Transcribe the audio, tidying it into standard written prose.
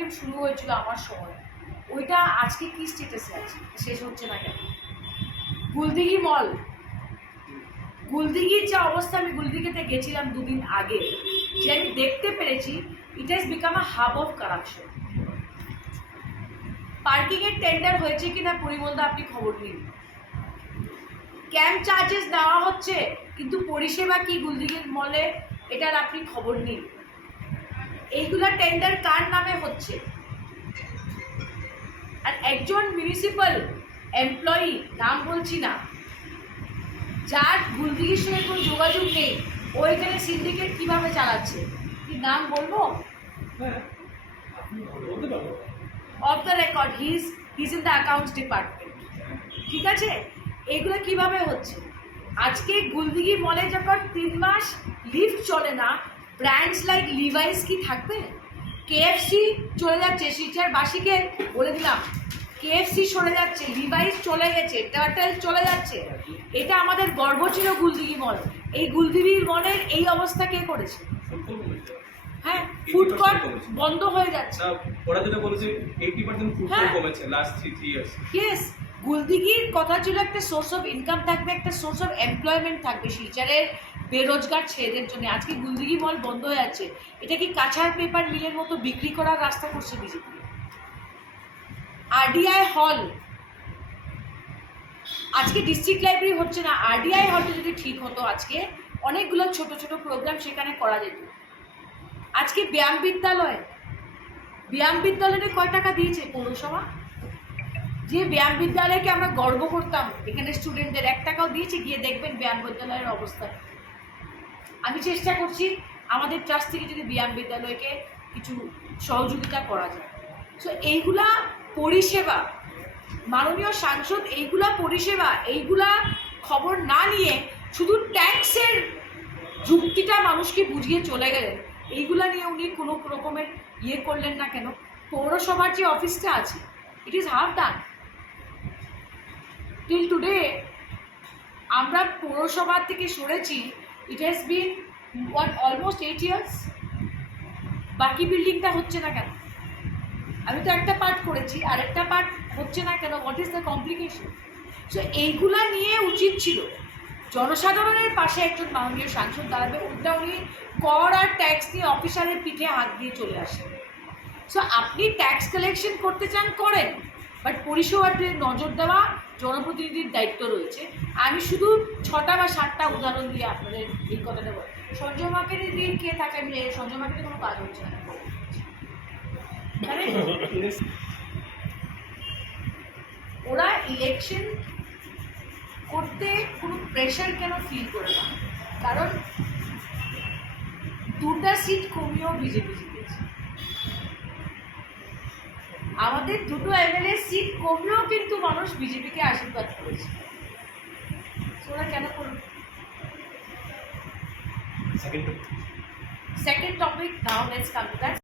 Auditorium শুরু হয়েছিল আমার সময়, ওইটা আজকে কি স্টেটাসে আছে, শেষ হচ্ছে না কেন? গুলদিঘি মল, গুলদিঘির যে অবস্থা, আমি গুলদিঘিতে গেছিলাম দুদিন আগে, যে আমি দেখতে পেরেছি it has become a hub of corruption. পার্কিংয়ের টেন্ডার হয়েছে কিনা পরিমলদা আপনি খবর নিন। ক্যাম্প চার্জেস দেওয়া হচ্ছে, কিন্তু পরিষেবা কি গুলদিঘির মলে, এটার আপনি খবর নিন। এইগুলা টেন্ডার কার নামে হচ্ছে? আর একজন মিউনিসিপ্যাল এমপ্লয়ি, নাম বলছি না, যার গুলদিঘির সঙ্গে কোনো যোগাযোগ নেই, ও এখানে সিন্ডিকেট কিভাবে চালাচ্ছে? কি নাম বলবো? Of the record, his in the accounts department. ঠিক আছে, এগুলো কিভাবে হচ্ছে? আজকে গুলদিঘি মলে যখন 3 মাস লিফট চলে না, ব্র্যান্ডস লাইক লিভাইস কি থাকবে? কেএফসি চলে যাচ্ছে, শিলচরবাসীকে বলে দিলাম, কেএফসি সরে যাচ্ছে, লিভাইস চলে গেছে, টার্টেল চলে যাচ্ছে। এটা আমাদের গর্ব ছিল গুলদিঘি মল। এই গুলদিঘি মলের এই অবস্থা কে করেছে? হ্যাঁ, ফুড কোর্ট বন্ধ হয়ে যাচ্ছে। ওরা যেটা বলেছে 80% ফুড কোর্ট কমেছে লাস্ট 3 ইয়ার্স। ইয়েস, গুলদিঘির কথা ছিল একটা সোর্স অফ ইনকাম থাকবে, একটা সোর্স অফ এমপ্লয়মেন্ট থাকবে শিলচরের বেরোজগার ছেলেদের জন্য। আজকে গুলদিঘি মল বন্ধ হয়ে যাচ্ছে। এটা কি কাঁচার পেপার মিলের মতো বিক্রি করার রাস্তা করছে বিজেপি? আরডিআই হল, আজকে ডিস্ট্রিক্ট লাইব্রেরি হচ্ছে না, আরডিআই হলটা যদি ঠিক হতো, আজকে অনেকগুলো ছোট ছোট প্রোগ্রাম সেখানে করা যেত। আজকে ব্যায়াম বিদ্যালয়ে কয় টাকা দিয়েছে পৌরসভা? যে ব্যায়াম বিদ্যালয়কে আমরা গর্ব করতাম, এখানে স্টুডেন্টদের 1 টাকাও দিয়েছে? গিয়ে দেখবেন ব্যায়াম বিদ্যালয়ের অবস্থা। আমি চেষ্টা করছি আমাদের ট্রাস্ট থেকে যদি ব্যায়াম বিদ্যালয়কে কিছু সহযোগিতা করা যায়। সো এইগুলা পরিষেবা, মাননীয় সাংসদ, এইগুলা পরিষেবা, এইগুলা খবর না নিয়ে শুধু ট্যাক্সের যুক্তিটা মানুষকে বুঝিয়ে চলে গেলেন। এইগুলা নিয়ে উনি কোনো রকমের ইয়ে করলেন না কেন? পৌরসভার যে অফিসটা আছে, it is half done. Till today আমরা পৌরসভা থেকে সরেছি, it has been almost 8 years. বাকি বিল্ডিংটা হচ্ছে না কেন? আমি তো একটা পার্ট করেছি, আরেকটা পার্ট হচ্ছে না কেন? What is the complication? So এইগুলা নিয়ে উচিত ছিল জনসাধারণের পাশে একজন মাননীয় সাংসদ দাঁড়াবে, ওটা উনি কর আর ট্যাক্স নিয়ে অফিসারের পিঠে হাত দিয়ে চলে আসেন। সো আপনি ট্যাক্স কালেকশন করতে চান করেন, বাট পরিষেবাতে নজর দেওয়া জনপ্রতিনিধির দায়িত্ব রয়েছে। আমি শুধু 6টা বা 7টা উদাহরণ দিয়ে আপনাদের এই কথাটা বলি। সঞ্জয় মার্কেটে দিয়ে কে থাকে? আমি সঞ্জয় মার্কেটে কোনো কাজ হচ্ছে না, ওরা ইলেকশন করতে কোনো প্রেশার কেন ফিল করে না? কারণ 2টা সিট কমিয়েও বিজেপি জিতেছে। আমাদের 2টো এমএলএ সিট কমলেও কিন্তু মানুষ বিজেপিকে আশীর্বাদ করেছে। ওরা কেন করবে? Second topic, now let's come to that.